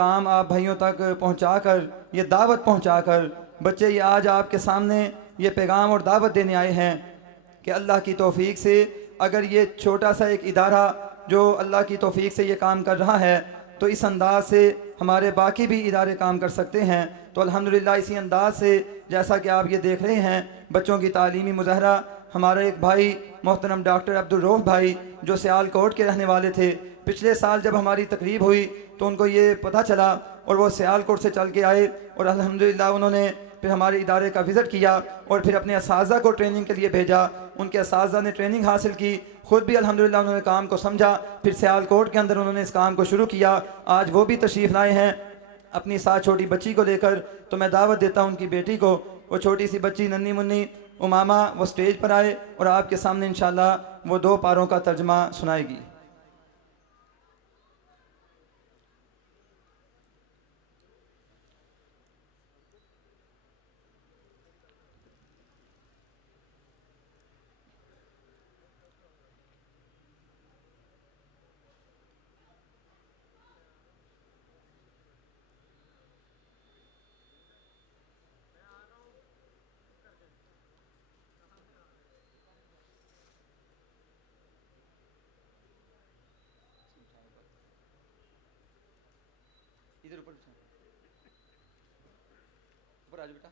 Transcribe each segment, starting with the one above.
काम आप भाइयों तक पहुंचाकर, ये दावत पहुंचाकर, बच्चे ये आज आपके सामने ये पैगाम और दावत देने आए हैं कि अल्लाह की तौफीक से अगर ये छोटा सा एक इदारा जो अल्लाह की तौफीक से ये काम कर रहा है, तो इस अंदाज से हमारे बाकी भी इदारे काम कर सकते हैं। तो अल्हम्दुलिल्लाह इसी अंदाज से जैसा कि आप ये देख रहे हैं, बच्चों की तालीमी मुज़ाहरा, हमारे एक भाई मोहतरम डॉक्टर अब्दुल रऊफ़ भाई जो सियालकोट के रहने वाले थे, पिछले साल जब हमारी तकरीब हुई तो उनको ये पता चला और वो सियालकोट से चल के आए और अल्हम्दुलिल्लाह उन्होंने फिर हमारे इदारे का विज़िट किया और फिर अपने असातिज़ा को ट्रेनिंग के लिए भेजा। उनके असातिज़ा ने ट्रेनिंग हासिल की, ख़ुद भी अल्हम्दुलिल्लाह उन्होंने काम को समझा, फिर सियालकोट के अंदर उन्होंने इस काम को शुरू किया। आज वो भी तशरीफ़ लाए हैं अपनी साथ छोटी बच्ची को लेकर। तो मैं दावत देता हूँ उनकी बेटी को, वो छोटी सी बच्ची नन्ही मुन्नी उमामा, वो स्टेज पर आए और आपके सामने इंशाअल्लाह वो 2 पारों का तर्जमा सुनाएगी। इधर ऊपर ऊपर आ जाओ बेटा।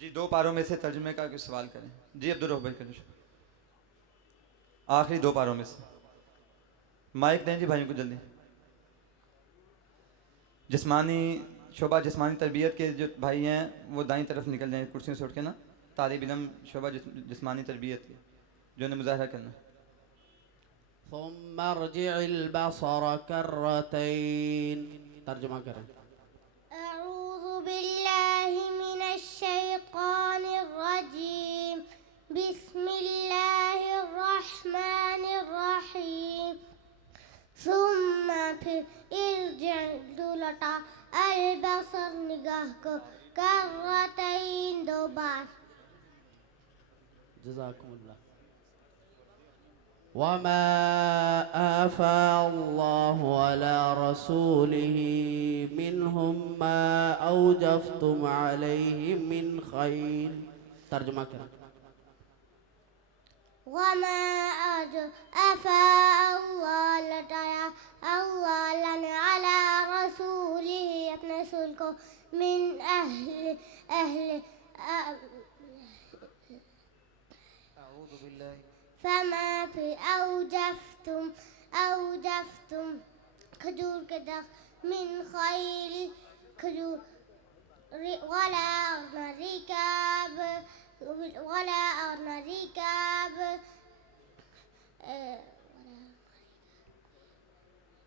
जी 2 पारों में से तर्जुमे का कुछ सवाल करें। जी अब्दुल रऊफ़ भाई करें, आखिरी 2 पारों में से। माइक दें जी भाइयों को जल्दी। जिस्मानी शोबा जिस्मानी तरबियत के जो भाई हैं वो दाईं तरफ निकल जाएं कुर्सियों से उठ के ना। तालिब इल्म शोबा जिस्मानी तरबियत के जो ने मुज़ाहरा करना। सुम्मा अर्जि'ल बसर कर्रतैन, तर्जुमा करें। अऊज़ु बिल्लाहि मिनश शैतानिर रजीम, बिस्मिल्लाहिर रहमानिर रहीम। सुम्मा फिर इर्जि'ल लौटा, अल बसर निगाह को, कर्रतैन 2 बार। जज़ाकुमुल्लाह। वमा आफा अल्लाहु अला रसूलिही मिनहुम मा औजफ्तुम अलैहि मिन खैर, तर्जुमा करें। वमा आफा अल्लाह लौटाया अल्लाह ने अला रसूलिही अपने रसूल को, मिन अहल अहल फमा फिर औजफ्तुम खजूर के दख, मिन खैल खजूर, वला और रिकाब, वला और रिकाब।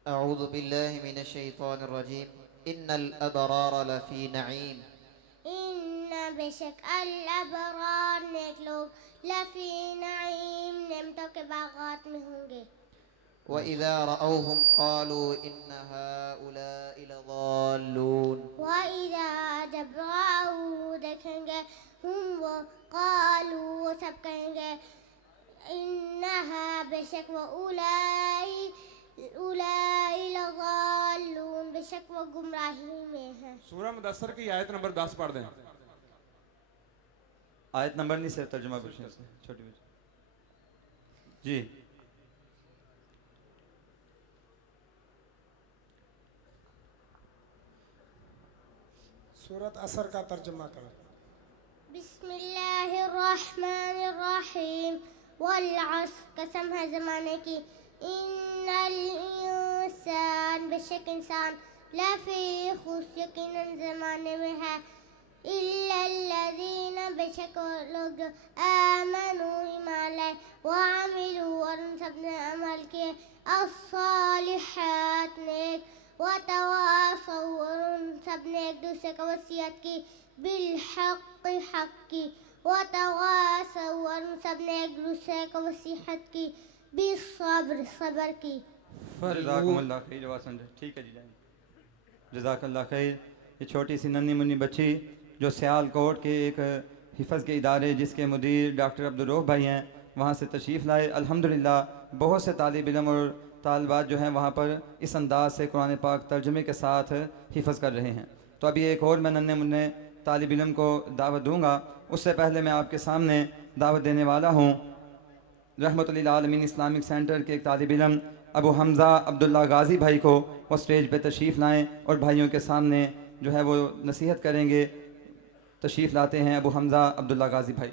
अऊज़ु बिल्लाहि मिनश शैतानिर रजीम, इन्नल अबरार लफी नईम, इन्ना बेशक अल अबरार नेक लोग, लफी नईम नेमतों के बागात में होंगे। व इज़ा रअऊहुम क़ालू इन्न हाउलाइ लज़ाल्लून, व इज़ा जब रअऊ देखेंगे, हम वो, क़ालू वो सब कहेंगे, इन्नहा बेशक वो, उलाई लज़ाल्लून बेशक वो गुमराही में है। सूरह मुदस्सर की आयत नंबर 10 पढ़ दें। आयत नंबर नहीं सिर्फ तर्जुमा पूछने से छोटी बच्ची जी। सूरत असर का तर्जुमा करो। बिस्मिल्लाहिर्रहमानिर्रहीम, वल अस्र कसम है ज़माने की, इन्नल इंसान बेशक इंसान लफी खुश यकीनन ज़माने में है इल्लल्लज़ीन बेशक वो लोग जो आमनू ईमान लाए वअमिलू और उन सब ने अमल किए अस्सालिहात नेक वतवासौ और उन सब ने एक दूसरे को वसीयत की बिलहक़ हक़ की वतवासौ और उन सब ने एक दूसरे को वसीयत की बिस्सब्र सब्र की। जज़ाकुमुल्लाह खैर वासन। ठीक है जी, जज़ाकल्लाह खैर। ये छोटी सी नन्ही मुन्नी बच्ची जो सियालकोट के एक हिफ़्ज़ के इदारे जिसके मुदीर डॉक्टर अब्दुल रऊफ़ भाई हैं वहाँ से तशरीफ़ लाए। अल्हम्दुलिल्लाह बहुत से तालिब इल्म और तालिबात जो हैं वहाँ पर इस अंदाज से कुरान पाक तर्जुमे के साथ हिफ़्ज़ कर रहे हैं। तो अभी एक और मैं नन्हे मुन्ने तालिब इल्म को दावत दूँगा। उससे पहले मैं आपके सामने दावत देने वाला हूँ रहमतुल लिल आलमीन इस्लामिक सेंटर के एक तालिब इल्म अबू हमज़ा अब्दुल्ला गाज़ी भाई को वो स्टेज पे तशरीफ़ लाएँ और भाइयों के सामने जो है वो नसीहत करेंगे। तशरीफ़ लाते हैं अबू हमज़ा अब्दुल्ला गाज़ी भाई।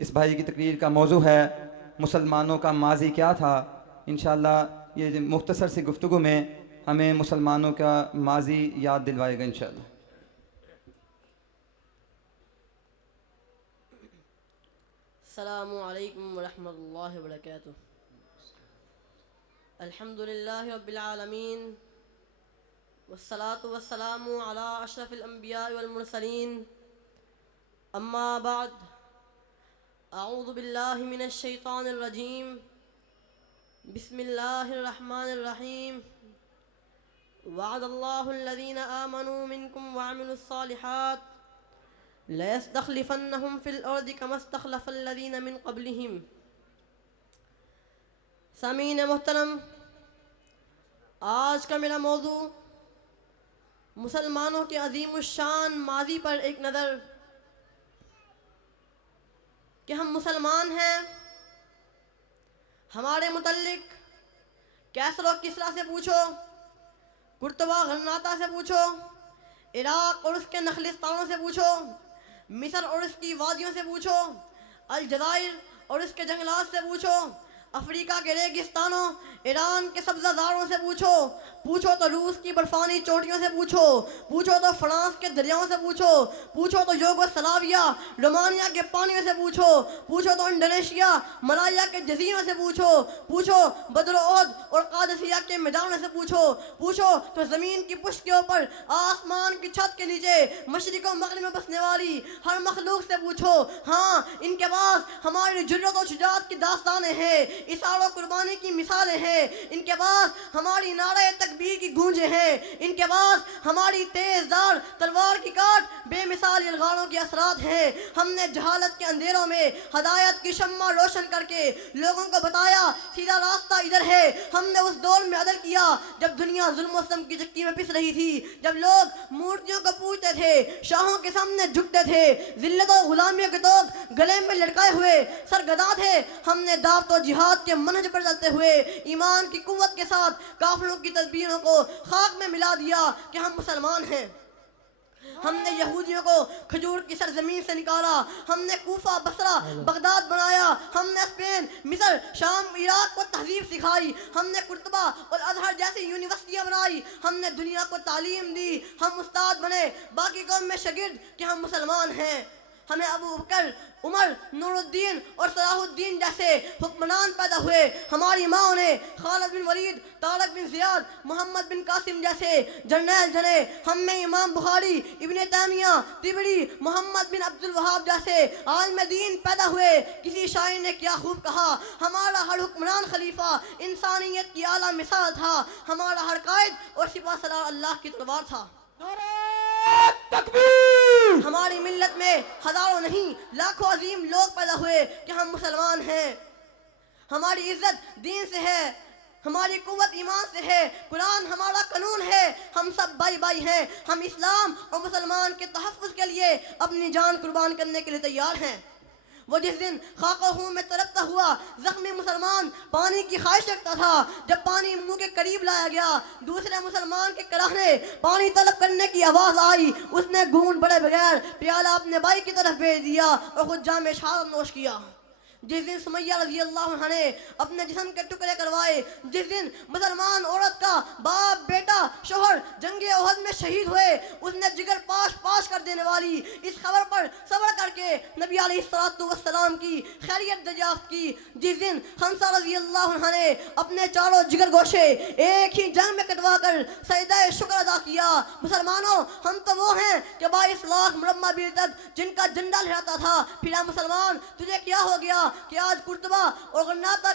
इस भाई की तकरीर का मौजू है मुसलमानों का माजी क्या था। इंशाअल्लाह ये मुख्तसर सी गुफ्तगू में हमें मुसलमानों का माजी याद दिलवाएगा इंशाअल्लाह। अस्सलामु अलैकुम वरहमतुल्लाहि वबरकातुहू। अल्हम्दुलिल्लाहि रब्बिल आलमीन वस्सलातु वस्सलामु अला अशरफिल अंबिया वल मुरसलीन अम्मा बाद अऊज़ु बिल्लाहि मिनश शैतानिर रजीम बिस्मिल्लाहिर रहमानिर रहीम वअदल्लाहु अल्लज़ीना आमनू मिनकुम वअमिलुस सालिहात लयस्तखलिफन्नहुम फिल अर्दि कमा इस्तखलफल्लज़ीना मिन क़ब्लिहिम। सामीन मोहतरम, आज का मेरा मौजू मुसलमानों के अज़ीमुश्शान माजी पर एक नज़र कि हम मुसलमान हैं, हमारे मुतल्लिक कैसर और किसरा से पूछो, कुर्तबा गरनाता से पूछो, इराक़ और उसके नखलिस्तानों से पूछो, मिस्र और उसकी वादियों से पूछो, अलजज़ाइर और उसके जंगलात से पूछो, अफ्रीका के रेगिस्तानों, ईरान के सब्ज़ाज़ारों से पूछो, पूछो तो रूस की बर्फ़ानी चोटियों से पूछो, पूछो तो फ्रांस के दरियाओं से पूछो, पूछो तो यूगोस्लाविया रोमानिया के पानियों से पूछो, पूछो तो इंडोनेशिया मलाया के जजीरों से पूछो, पूछो बदर-ओ-ओहद और कादसिया के मैदानों से पूछो, पूछो तो ज़मीन की पुष्ट के ऊपर आसमान की छत के नीचे मशरिक़ और मग़रिब में बसने वाली हर मखलूक से पूछो। हाँ, इनके पास हमारी जुर्रत और शुजाअत की दास्तानें हैं, इशारों कुर्बानी की मिसालें हैं, इनके पास हमारी नारे तकबीर की गूंजें हैं, इनके पास हमारी तेज़दार तलवार की काट बेमिसाल यलगारों के असरात हैं। हमने जहालत के अंधेरों में हदायत की शम्मा रोशन करके लोगों को बताया सीधा रास्ता इधर है। हमने उस दौर में अदल किया जब दुनिया जुल्म और सितम की चक्की में पिस रही थी, जब लोग मूर्तियों को पूजते थे, शाहों के सामने झुकते थे, जिल्लत और गुलामियों के तोग गले में लटकाए हुए सरगदा थे। हमने दावत और जिहाद के मनहज पर चलते हुए ईमान की कुव्वत के साथ काफिरों की तदबीरों को खाक में मिला दिया कि हम मुसलमान हैं। हमने यहूदियों को खजूर की सरजमीन से निकाला, हमने कूफा बसरा बगदाद बनाया, हमने स्पेन मिस्र शाम इराक को तहजीब सिखाई, हमने कुर्तबा और अजहर जैसी यूनिवर्सिटियाँ बनाई, हमने दुनिया को तालीम दी, हम उस्ताद बने बाकी कौम में शागिर्द कि हम मुसलमान हैं। हमें अबू बकर, उमर, नूरुद्दीन और सलाहुद्दीन जैसे हुक्मरान पैदा हुए। हमारी माँ ने खालिद बिन वलीद, तारक बिन ज़ियाद, मोहम्मद बिन कासिम जैसे जर्नैल जने। हम में इमाम बुखारी, इब्ने तैमिया, तिबरी, मोहम्मद बिन अब्दुल वहाब जैसे आलिम दीन पैदा हुए। किसी शायर ने क्या खूब कहा, हमारा हर हुक्मरान खलीफा इंसानियत की आला मिसाल था, हमारा हर कायद और सिपा सलार अल्लाह की तलवार था। हमारी मिल्लत में हजारों नहीं लाखों अजीम लोग पैदा हुए कि हम मुसलमान हैं। हमारी इज्जत दीन से है, हमारी कुव्वत ईमान से है, कुरान हमारा कानून है, हम सब भाई भाई हैं। हम इस्लाम और मुसलमान के तहफ़्फ़ुज़ के लिए अपनी जान कुर्बान करने के लिए तैयार हैं। वो जिस दिन खाका खून में तड़पता हुआ जख्मी मुसलमान पानी की ख्वाहिश रखता था, जब पानी मुंह के करीब लाया गया, दूसरे मुसलमान के कराहने पानी तलब करने की आवाज आई, उसने घूंट बढ़े बगैर प्याला अपने भाई की तरफ भेज दिया और खुद जाम शहादत नोश किया। जिस दिन सुमैया रज़ी अल्लाह अन्हा ने अपने जिस्म के टुकड़े करवाए, जिस दिन मुसलमान औरत का बाप बेटा शोहर जंगे ओहद में शहीद हुए, उसने जिगर पाश पाश कर देने वाली इस खबर पर सब्र करके नबी अलैहिस्सलातु वस्सलाम की खैरियत दरियाफ्त की। जिस दिन हंसा रज़ी अल्लाह अन्हा ने अपने चारों जिगर गोशे एक ही जंग में कटवा कर सजदा शुक्र अदा किया। मुसलमानों, हम तो वो हैं कि 22 लाख मुरम्मा बीर तक जिनका झंडा लहराता था। फिर मुसलमान, तुझे क्या हो गया कि आज कुर्तबा और गन्नाता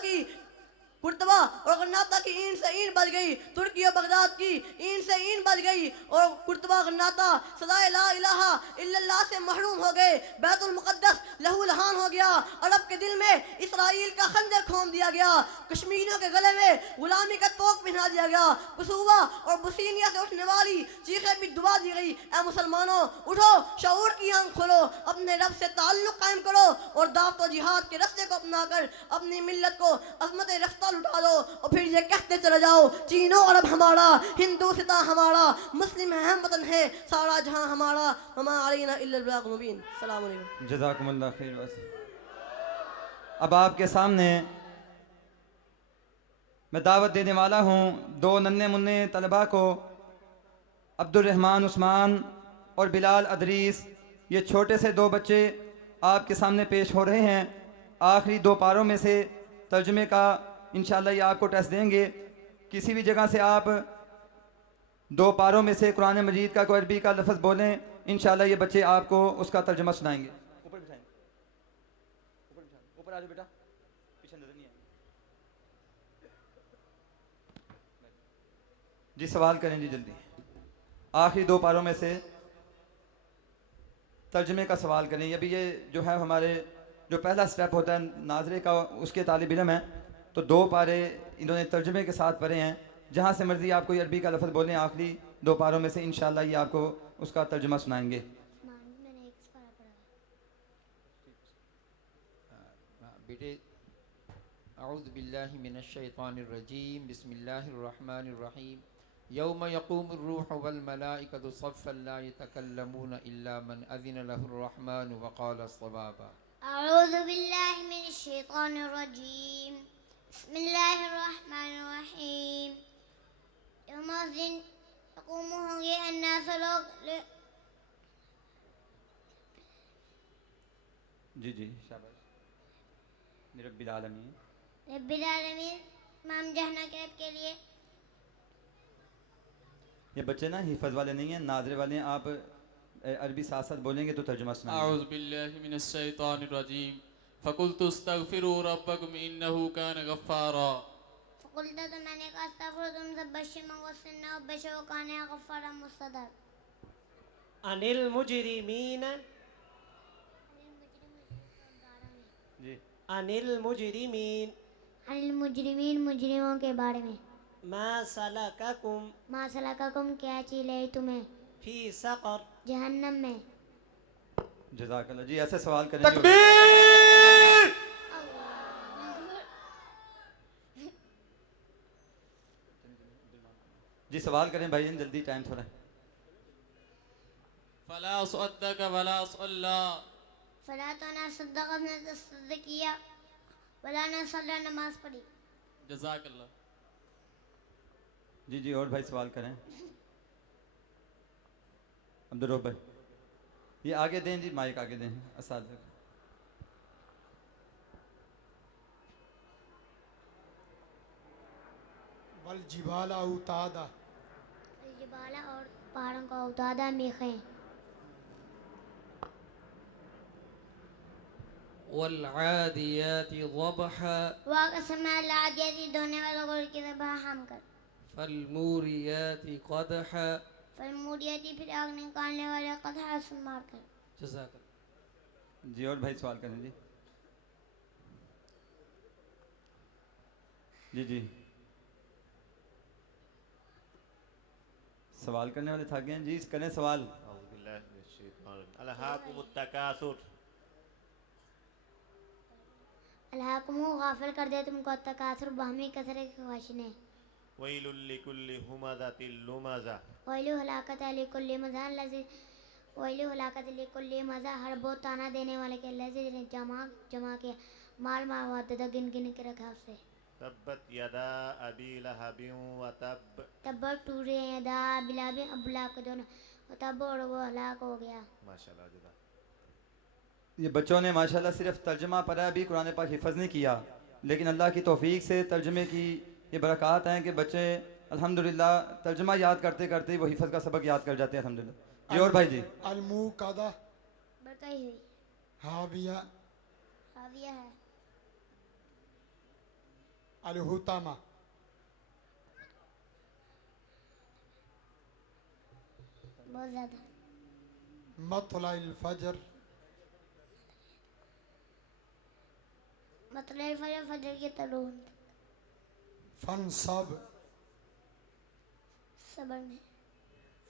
की ईंट से ईंट बज गई, तुर्की और बगदाद की ईंट से ईंट बज गई और कुर्तबा गन्नाता सदाए ला इलाहा इल्लल्लाह से महरूम हो गए। बैतुल मुक़द्दस लहू लहान हो गया। अरब के दिल में इसराइल का खंजर खोम दिया गया। कश्मीरियों के गले में गुलामी का तोक पहना दिया गया। कुसूबा और बुसीनिया से उठने वाली चीखें भी दुआ दी गई। ऐ मुसलमानों, उठो, शऊर की आंख खोलो, अपने रब से ताल्लुक कायम करो और दावत और जिहाद के रास्ते को अपनाकर अपनी मिल्लत को अज़मत रफ्ता लुटा दो और फिर ये कहते चले जाओ, चीनो अरब हमारा, हिंदुस्तान हमारा, मुस्लिम है वतन है सारा जहां हमारा, वमा अलैना इल्लल बलागुल मुबीन। अस्सलाम वालेकुम। जज़ाकुमुल्लाह खैर। बस अब आपके सामने मैं दावत देने वाला हूँ दो नन्हे मुन्ने तलबा को, अब्दुर्रहमान उस्मान और बिलाल अदरीस। ये छोटे से दो बच्चे आपके सामने पेश हो रहे हैं। आखिरी दो पारों में से तर्जुमे का इंशाअल्लाह ये आपको टेस्ट देंगे। किसी भी जगह से आप दो पारों में से कुरान मजीद का कोई अरबी का लफ्ज़ बोलें, इंशाअल्लाह ये बच्चे आपको उसका तर्जुमा सुनाएंगे। ऊपर बिठाएंगे, ऊपर आ जाओ बेटा, पीछे नजर नहीं आएगा। जी सवाल करें जी जल्दी। आखिरी दो पारों में से तर्जुमे का सवाल करें। अभी ये जो है हमारे जो पहला स्टेप होता है नाजरे का, उसके तालिब इल्म है, तो दो पारे इन्होंने तर्जुमे के साथ पढ़े हैं। जहाँ से मर्जी आप कोई अरबी का लफ्ज़ बोलें, आखिरी दो पारों में से इंशाअल्लाह ये आपको उसका तर्जुमा सुनाएंगे। बेटे, अऊज़ु बिल्लाहि मिनश शैतानिर रजीम, बिस्मिल्लाहिर रहमानिर रहीम। यौम यक़ूमुर रूहु वल मलाइकतु सफ़्फ़न ला यतकल्लमूना इल्ला मन अज़िन लहुर रहमानु व क़ाला सवाबा। अऊज़ु बिल्लाहि मिनश शैतानिर रजीम, बिस्मिल्लाहिर रहमानिर रहीम। यौम दिन यक़ूमु होंगे अन्नास लोग। जी जी शाबाश। रब्बिल आलमीन, रब्बिल आलमीन, इमाम जहन्नम के रब के लिए। ये बच्चे ना हिफज वाले नहीं हैं, नाजरे वाले हैं। आप अरबी साथ साथ बोलेंगे तो तर्जुमा सुनाएंगे। अऊज़ु बिल्लाहि मिनश शैतानिर रजीम, फ़कुल्तु अस्तग़फिरू रब्बकुम इन्नहु कान गफ़्फ़ारा। फ़कुल्तु, तो मैंने कहा अस्तग़फिरु तुमसे बश्शिर मुहसिन और बशर कान गफ़्फ़ारा मुस्तदर। अनिल मुजरिमीन, जी अनिल मुजरिमीन, अनिल मुजरिमीन, मुजरिमों के बारे में। मा सलककुम, मा सलककुम, क्या चीज़ लाई तुम्हें, फी सक़र, जहन्नम में। जज़ाकल्लाह। जी ऐसे सवाल करें। तकबीर। जी सवाल करें भाई जल्दी, टाइम थोड़ा है। फला सद्दक वला सल्ला। फला तो ना सद्दक़, ने तो सद्दक़ किया, वला ने सल्ला, नमाज पढ़ी। जज़ाकल्लाह। जी जी और भाई सवाल करें। अब्दुल भाई ये आगे दें जी, माइक आगे दें असाद। वल जिबाला उतादा, जिबाला और पहाड़ों का उतादा मीखें। वल आदियाति ज़बहा, वाक़सम लादियाती, धोने वालों को की ज़बह हम कर। फल मूरियाति क़दहा, फलमूरियाती, फिर आग निकालने वाले कदहा से मार कर। जज़ाकल्लाह। जी और भाई सवाल करें जी। जी जी सवाल करने वाले थक गए हैं जी, करें सवाल। अलहाकुमु गाफिल कर दे तुमको तकासुर बहमी कसरे की ख्वाहिश ने वैलुल लिकुल्लि हुमाज़ातिल लुमाज़ा वैलु हलाकत अली कुल्ली मज़ान लज़ी वैलु हलाकत अली कुल्ली मज़ा हर बहुत ताना देने वाले के लज़ी ने जमा किया माल मावाददा गिन गिन के रखा उसे तब्बत यदा अबी लहबिन व तब तब्बत टूटे यदा बिलाबी अबला को दोनों तब और वो हलाक हो गया। माशाल्लाह जदा ये बच्चों ने माशाल्लाह सिर्फ तर्जमा पढ़ा, अभी कुरान पाक हिफ़्ज़ नहीं किया, लेकिन अल्लाह की तौफीक से तर्जमे की ये बरक़ात हैं कि बच्चे अल्हम्दुलिल्लाह तर्जमा याद करते करते वो हिफ़्ज़ का सबक याद कर जाते हैं अल्हम्दुलिल्लाह। जी और भाई जी अलमुकादा बरकई हुई हाविया हाविया है अलहुतामा बहुत ज़्यादा मतलाइल फजर मतलब फजर फजर के तरुण फनसब सबर में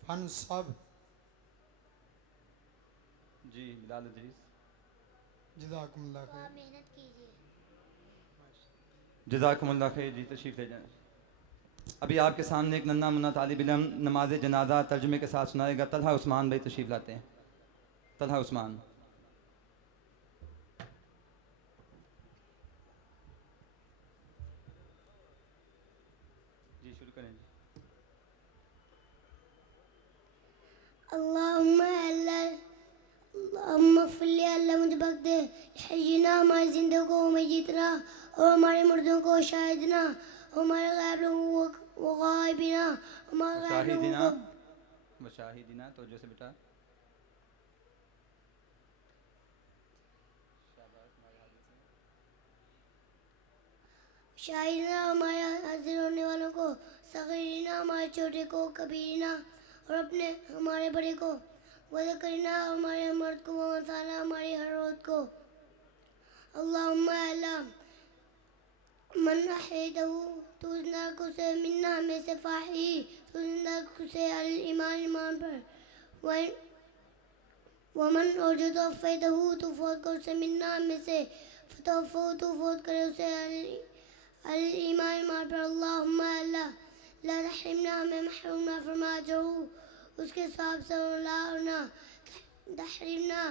फनसब जी बिलाल अजीज जज़ाकुमुल्लाह तो आप खैर। मेहनत कीजिए। जज़ाकुमुल्लाह खैर जी, तशरीफ़ ले जाएं। अभी आपके सामने एक नन्ना मुन्ना तालिब इल्म नमाज जनाजा तर्जुमे के साथ सुनाएगा। तलहा उस्मान भाई तशरीफ़ लाते हैं। तलहा उस्मान जी शुरू करें। अल्लाहुम्मा अल्लाहुम्मा फ़िल्ली अल्लाह मुझे बख्श दे हय्यना हमारी ज़िंदगी को में जीतना और हमारे मुर्दों को शाहिदना और हमारे गायब लोगों को गायबिना हमारे गायब लोगों शाहिदिना को शाहिदिना तो जैसे बेटा शाहिदना हमारे हाजिर होने वालों को सगीरना हमारे छोटे को कबीरना और अपने हमारे बड़े को वज़करना हमारे मर्द को वमसाना हमारी हर रोज़ को अल्लाहुम्मा अल्लाह मन अहयतहु तू जिंदा को से मिन्ना हमें से फाही तू जिंदा को से अल ईमान पर वमन और जो तोफ़ैतहु तू फौत कर से मिन्ना हमें से फतोफ़ो तू फौत करे उसे अल ईमान पर अल्लाहुम्मा अल्लाह ला तहरिमना हमें महरूम ना फरमा जो उसके साथ से ला ना तहरिमना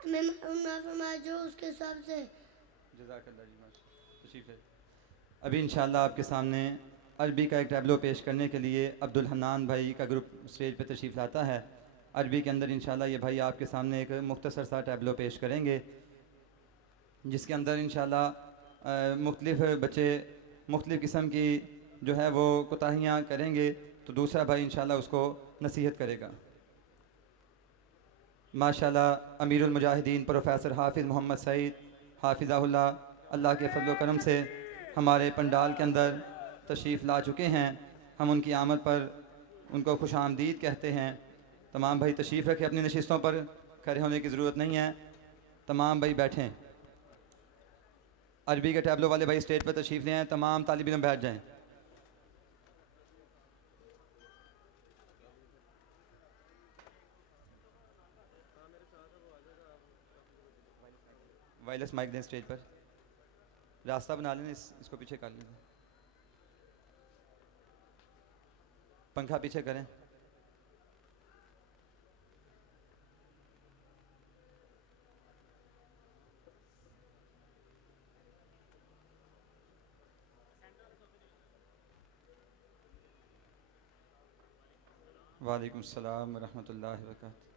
हमें महरूम ना फरमा जो उसके साथ से जज़ाकल्लाह जी माशाअल्लाह। तशरीफ़ है। अभी इंशाअल्लाह आपके सामने अरबी का एक टैबलो पेश करने के लिए अब्दुल हन्नान भाई का ग्रुप स्टेज पे तशरीफ़ लाता है। अरबी के अंदर इंशाअल्लाह ये भाई आपके सामने एक मुख्तसर सा टैबलो पेश करेंगे, जिसके अंदर इंशाअल्लाह मुख्तलिफ़ बच्चे मुख्तलिफ़ किस्म की जो है वो कोताहियाँ करेंगे, तो दूसरा भाई इंशाअल्लाह उसको नसीहत करेगा। माशाअल्लाह अमीरुल मुजाहिदीन प्रोफेसर हाफिज़ मोहम्मद सईद हाफिज़ाहुल्लाह अल्लाह के फजल करम से हमारे पंडाल के अंदर तशरीफ़ ला चुके हैं। हम उनकी आमद पर उनको खुश आमदीद कहते हैं। तमाम भाई तशरीफ़ रखें, अपनी नशिस्तों पर खड़े होने की ज़रूरत नहीं है, तमाम भाई बैठें। अरबी के टैबलो वाले भाई स्टेज पर तशरीफ़ ले आएँ, तमाम तालिब इल्म बैठ जाएँ। वायरलेस माइक दें स्टेज पर, रास्ता बना लें, इसको पीछे कर लें, पंखा पीछे करें। वालेकुम सलाम व रहमतुल्लाहि व बरकातहू।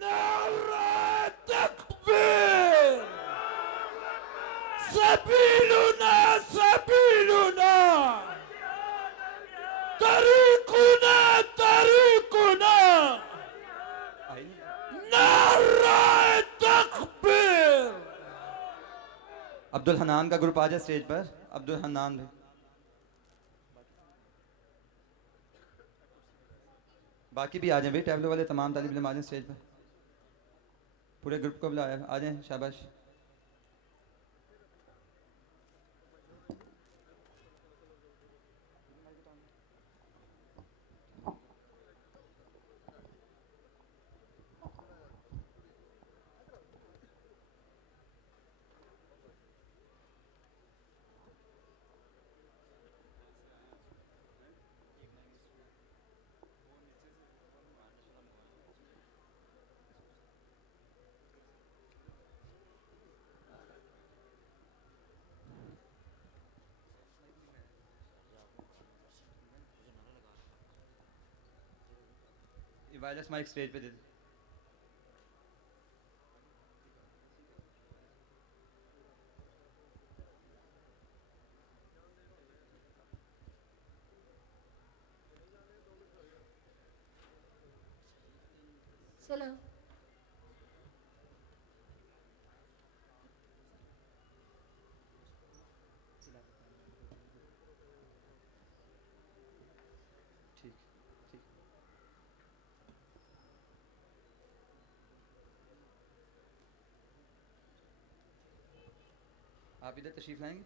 नारा तकबीर सबीलुना सबीलुना तरीकुना तरीकुना नारा तकबीर। अब्दुल हन्नान का ग्रुप आ जाए स्टेज पर। अब्दुल हन्नान भाई, बाकी भी आ जाएं भाई, टैबलो वाले तमाम तालिब इल्म आ जाएं स्टेज पर। पूरे ग्रुप को बुलाया, आ जाएं, शाबाश। वायरलेस माइक स्टेज पे दे दो। सलाम। ठीक ठीक। आप इधर तशरीफ लाएंगे?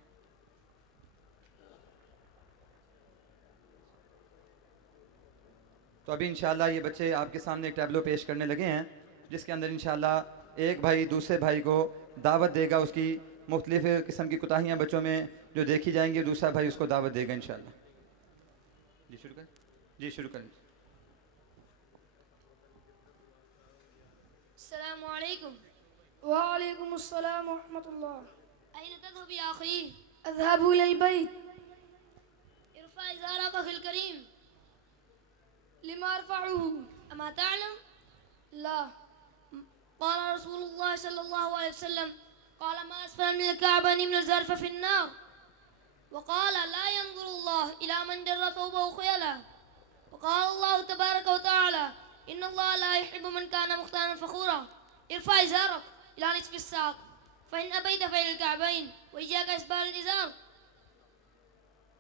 तो अभी इंशाल्लाह ये बच्चे आपके सामने एक टैबलो पेश करने लगे हैं, जिसके अंदर इंशाल्लाह एक भाई दूसरे भाई को दावत देगा, उसकी मुख्तलिफ़ किस्म की कोताहियाँ बच्चों में जो देखी जाएंगी, दूसरा भाई उसको दावत देगा इंशाल्लाह। जी शुरू करें। जी शुरू करें। अस्सलामु अलैकुम। वालेकुम अस्सलाम व रहमतुल्लाह। अयन तज़हब या अखी? अज़हबु इलल बैत। इरफ़ा इज़ारका फिल करीम। लिमा अरफ़अहु? अमा तअलम? ला। क़ाल रसूलुल्लाह सल्लल्लाहु अलैहि वसल्लम क़ाल मा अस्फ़ल मिनल कअबैनि मिनल ज़र्फ़ फ़िन्नार वक़ाल ला यंज़ुरुल्लाहु इला मन जर्रा थौबहु ख़यला वक़ाल अल्लाहु तबारक व तआला इन्नल्लाह ला युहिब्बु मन काना मुख्तालन फ़ख़ूरा इरफ़अ इज़ारक इला निस्फ़ि अस्साक़ फ़इन अबैत फ़इलल कअबैन व इय्याका इस्बाल इज़ार।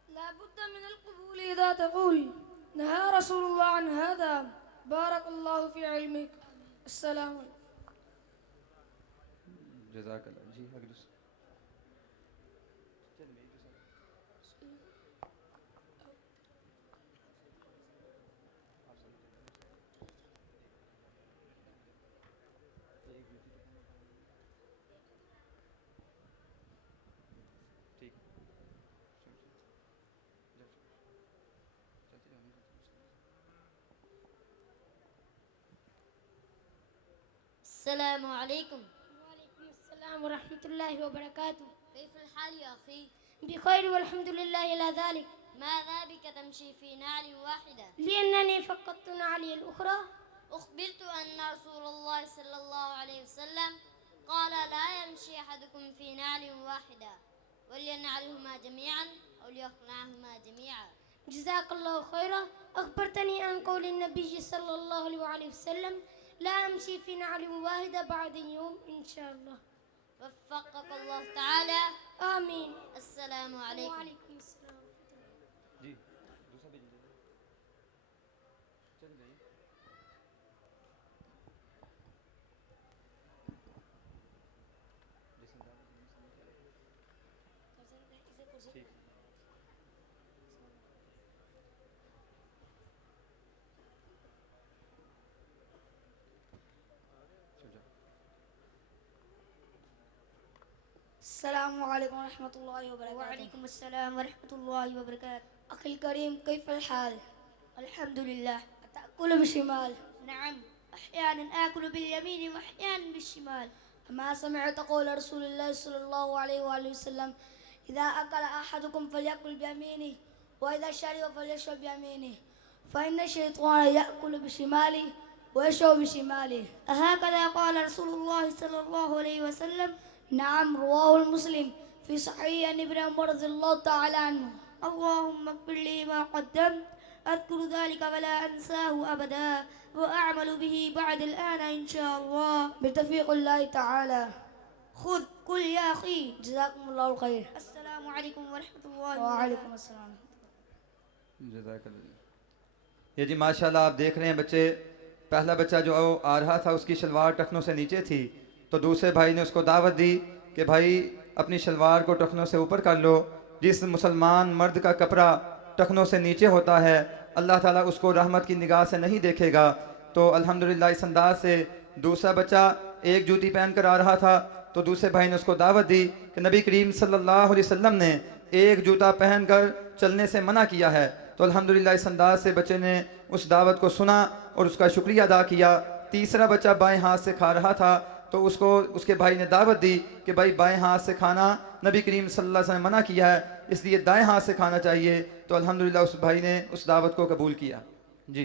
ला बुद्द मिनल क़बूल इज़ा तक़ूल नहा रसूलुल्लाह अन हाज़ा बारकल्लाहु फ़ी इल्मिक। अस्सलामु अलैकुम। जज़ाकल्लाह। जी अगले अस्सलामु अलैकुम। वालेकुम अस्सलाम व रहमतुल्लाहि व बरकातुहू। कैफ़ल हाल या अखी? बिखैर वल्हम्दुलिल्लाहि अला ज़ालिक। माज़ा बिका तमशी फ़ी नालिन वाहिदा? लिअन्ननी फ़क़द्तु नाली अल-उख़रा। उख़बिरतु अन्ना रसूलल्लाह सल्लल्लाहु अलैहि वसल्लम क़ाल ला यमशी अहदुकुम फ़ी नालिन वाहिदा वलियनअलहुमा जमीअन औ लियख़लअहुमा जमीअन। जज़ाकल्लाहु खैरा। अख़बरतनी अन क़ौलि नबी सल्लल्लाहु अलैहि वसल्लम ला अमशी फ़ी नालिन वाहिदा बअद यौम इंशाअल्लाह। वफ़क़कल्लाहु तआला। आमीन। अस्सलामु अलैकुम। वालेकुम अस्सलाम। जी दूसरा भी दीजिए। चल जाइए। ठीक। अस्सलामु अलैकुम व रहमतुल्लाहि व बरकातुहू। वालेकुम अस्सलाम व रहमतुल्लाहि व बरकातुहू। अखिल करीम कैफ़ल हाल? अल्हम्दुलिल्लाह। अतअकुलु बिशिमाल? नअम अहयानन आकुलु बिल यमीन व अहयानन बिश्शिमाल। अमा समिअत क़ौल रसूलिल्लाह सल्लल्लाहु अलैहि वसल्लम इज़ा अकल अहदुकुम फ़लयकुल बियमीनिहि व इज़ा शरिब फ़लयशरब बियमीनिहि फ़इन्न शैतान यअकुलु बिशिमालिहि व यशरबु बिशिमालिहि। अहकज़ा क़ाल रसूलुल्लाह सल्लल्लाहु अलैहि वसल्लम। नअम रवाहुल मुस्लिम फ़ी सहीह अन इब्न उमर रज़ियल्लाहु तआला अन्हु। अल्लाहुम्मा इग़फ़िर ली मा क़द्दम्तु अज़्कुरु ज़ालिका व ला अंसाहु अबदा व अअमलु बिही बअदल आन इंशाअल्लाह बितौफ़ीक़िल्लाहि तआला। खुद कुल या अख़ी। जज़ाकुमुल्लाहुल खैर। अस्सलामु अलैकुम व रहमतुल्लाहि व अलैकुम अस्सलाम। जज़ाकल्लाह। ये जी माशाल्लाह आप देख रहे हैं बच्चे, पहला बच्चा जो आ रहा था उसकी शलवार टखनों से नीचे थी, तो दूसरे भाई ने उसको दावत दी कि भाई अपनी शलवार को टखनों से ऊपर कर लो। जिस मुसलमान मर्द का कपड़ा टखनों से नीचे होता है, अल्लाह ताला उसको रहमत की निगाह से नहीं देखेगा। तो अल्हम्दुलिल्लाह इस अंदाज से दूसरा बच्चा एक जूती पहन कर आ रहा था, तो दूसरे भाई ने उसको दावत दी कि नबी करीम सल्लल्लाहु अलैहि वसल्लम ने एक जूता पहन कर चलने से मना किया है। तो अल्हम्दुलिल्लाह इस अंदाज से बच्चे ने उस दावत को सुना और उसका शुक्रिया अदा किया। तीसरा बच्चा बाएं हाथ से खा रहा था, तो उसको उसके भाई ने दावत दी कि भाई बाएं हाथ से खाना नबी करीम सल्लल्लाहु अलैहि वसल्लम ने मना किया है, इसलिए दाएं हाथ से खाना चाहिए। तो अल्हम्दुलिल्लाह उस भाई ने उस दावत को कबूल किया। जी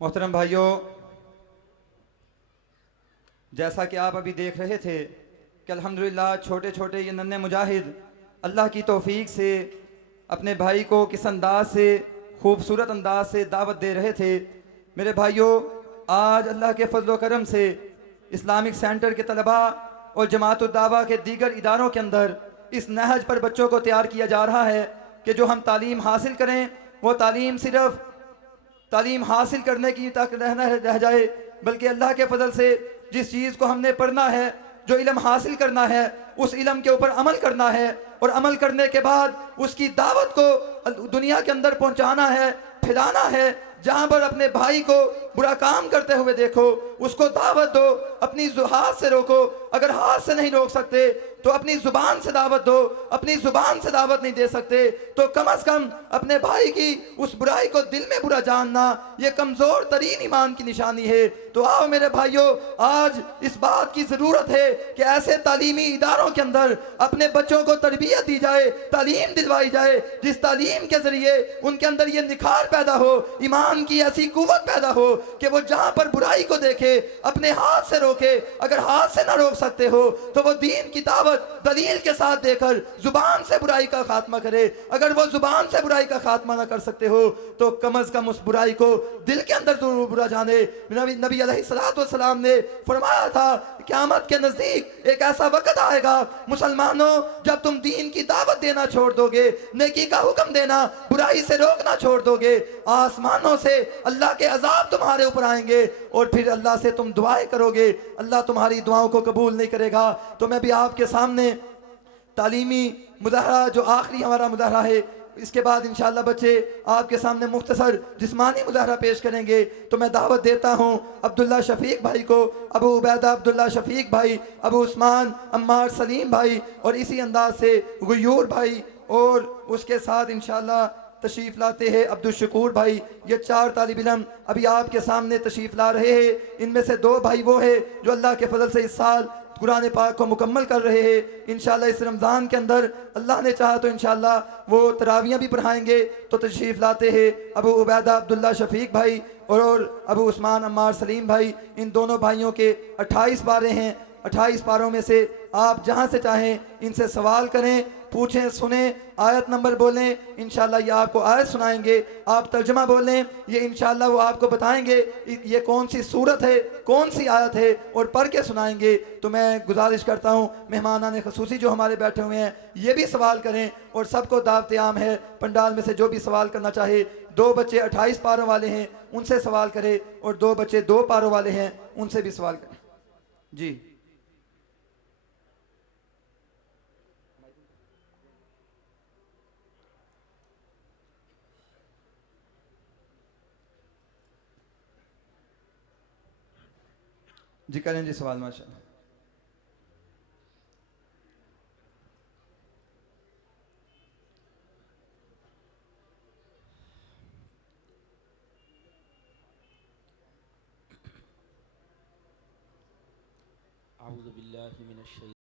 मोहतरम भाइयों, जैसा कि आप अभी देख रहे थे कि अल्हम्दुलिल्लाह छोटे छोटे ये नन्हे मुजाहिद अल्लाह की तौफीक से अपने भाई को किस अंदाज से खूबसूरत अंदाज से दावत दे रहे थे। मेरे भाइयों, आज अल्लाह के फजल करम से इस्लामिक सेंटर के तलबा और जमात दावा के दीगर इदारों के अंदर इस नहज पर बच्चों को तैयार किया जा रहा है कि जो हम तालीम हासिल करें वो तालीम सिर्फ तालीम हासिल करने की तक रह जाए, बल्कि अल्लाह के फजल से जिस चीज़ को हमने पढ़ना है, जो इल्म हासिल करना है, उस इल्म के ऊपर अमल करना है और अमल करने के बाद उसकी दावत को दुनिया के अंदर पहुंचाना है, फैलाना है। जहां पर अपने भाई को बुरा काम करते हुए देखो उसको दावत दो, अपनी हाथ से रोको। अगर हाथ से नहीं रोक सकते तो अपनी जुबान से दावत दो। अपनी जुबान से दावत नहीं दे सकते तो कम अज कम अपने भाई की उस बुराई को दिल में बुरा जानना ये कमजोर तरीन ईमान की निशानी है। तो आओ मेरे भाइयों, आज इस बात की जरूरत है कि ऐसे तालीमी इदारों के अंदर अपने बच्चों को तरबियत दी जाए, तालीम दिलवाई जाए, जिस तालीम के जरिए उनके अंदर ये निखार पैदा हो, ईमान की ऐसी कुव्वत पैदा हो कि वो जहां पर बुराई को देखे अपने हाथ से रोके। अगर हाथ से ना रोक सकते हो तो वो दीन की दावत दलील के साथ देकर जुबान से बुराई का खात्मा करे। अगर वो जुबान से बुराई का खात्मा ना कर सकते हो तो कम अज कम उस बुराई को दिल के अंदर जरूर बुरा जाने। नबी अलैहिस्सलाम ने फरमाया था क़यामत के नजदीक एक ऐसा वक्त आएगा मुसलमानों जब तुम दीन की दावत देना छोड़ दोगे, नेकी का हुक्म देना, बुराई से रोकना छोड़ दोगे, आसमानों से अल्लाह के अजाब तुम्हारे ऊपर आएंगे और फिर अल्लाह से तुम दुआएं करोगे, अल्लाह तुम्हारी दुआओं को कबूल नहीं करेगा। तो मैं भी आपके सामने तालीमी मुजाहरा जो आखिरी हमारा मुजाहरा है, इसके बाद इंशाअल्लाह बच्चे आपके सामने मुख्तसर जिस्मानी मुजाहरा पेश करेंगे। तो मैं दावत देता हूँ अब्दुल्ला शफीक भाई को, अबू उबैदा अब्दुल्ला शफीक भाई, अबू उस्मान अम्मार सलीम भाई और इसी अंदाज से गुयूर भाई और उसके साथ इंशाअल्लाह तशरीफ़ लाते हैं अब्दुल शकूर भाई। ये 4 तालिब इल्म अभी आपके सामने तशरीफ़ ला रहे हैं। इनमें से 2 भाई वो है जो अल्लाह के फजल से इस साल कुरान पाक को मुकम्मल कर रहे हैं। इंशाअल्लाह इस रमज़ान के अंदर अल्लाह ने चाहा तो इंशाअल्लाह वो तरावियाँ भी पढ़ाएंगे। तो तशरीफ़ लाते हैं अबू उबैदा अब्दुल्ला शफीक भाई और अबू उस्मान अम्मार सलीम भाई। इन दोनों भाइयों के 28 पारे हैं। 28 पारों में से आप जहाँ से चाहें इनसे सवाल करें, पूछें, सुने, आयत नंबर बोलें। इंशाअल्लाह ये आपको आयत सुनाएंगे, आप तर्जमा बोलें, ये इंशाअल्लाह वो आपको बताएंगे ये कौन सी सूरत है, कौन सी आयत है और पढ़ के सुनाएंगे। तो मैं गुजारिश करता हूँ मेहमानान खसूसी जो हमारे बैठे हुए हैं ये भी सवाल करें और सबको दावत आम है पंडाल में से जो भी सवाल करना चाहे। 2 बच्चे 28 पारों वाले हैं उनसे सवाल करें और 2 बच्चे 2 पारों वाले हैं उनसे भी सवाल करें। जी जी करें जी सवाल माशाअल्लाह। अऊज़ु बिल्लाहि मिनश शैतानिर